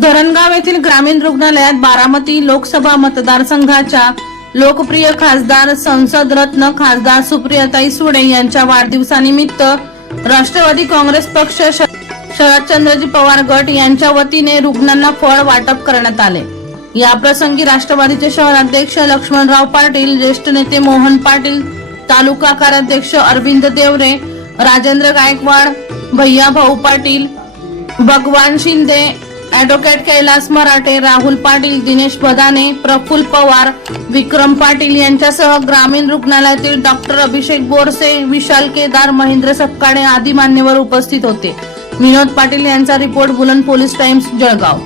धरणगाव येथील ग्रामीण रुग्णालयात बारामती लोकसभा मतदारसंघाच्या लोकप्रिय खासदार संसद रत्न खासदार सुप्रियाताई सुडे यांच्या वाढदिवसानिमित्त राष्ट्रवादी काँग्रेस पक्ष शरदचंद्रजी पवार गट यांच्या वतीने रुग्णांना फळ वाटप करण्यात आले. याप्रसंगी राष्ट्रवादीचे शहराध्यक्ष लक्ष्मणराव पाटील ज्येष्ठ नेते मोहन पाटील तालुका कार्याध्यक्ष अरविंद देवरे राजेंद्र गायकवाड भैया भाऊ पाटील भगवान शिंदे ऍडव्होकेट कैलास मराठे राहुल पाटील दिनेश पदाने प्रफुल पवार विक्रम पाटील यांच्यासह ग्रामीण रुग्णालयातील डॉक्टर अभिषेक बोरसे विशाल केदार महेंद्र सपकाळे आदी मान्यवर उपस्थित होते. विनोद पाटील यांचा रिपोर्ट बुलंद पोलीस टाइम्स जळगाव.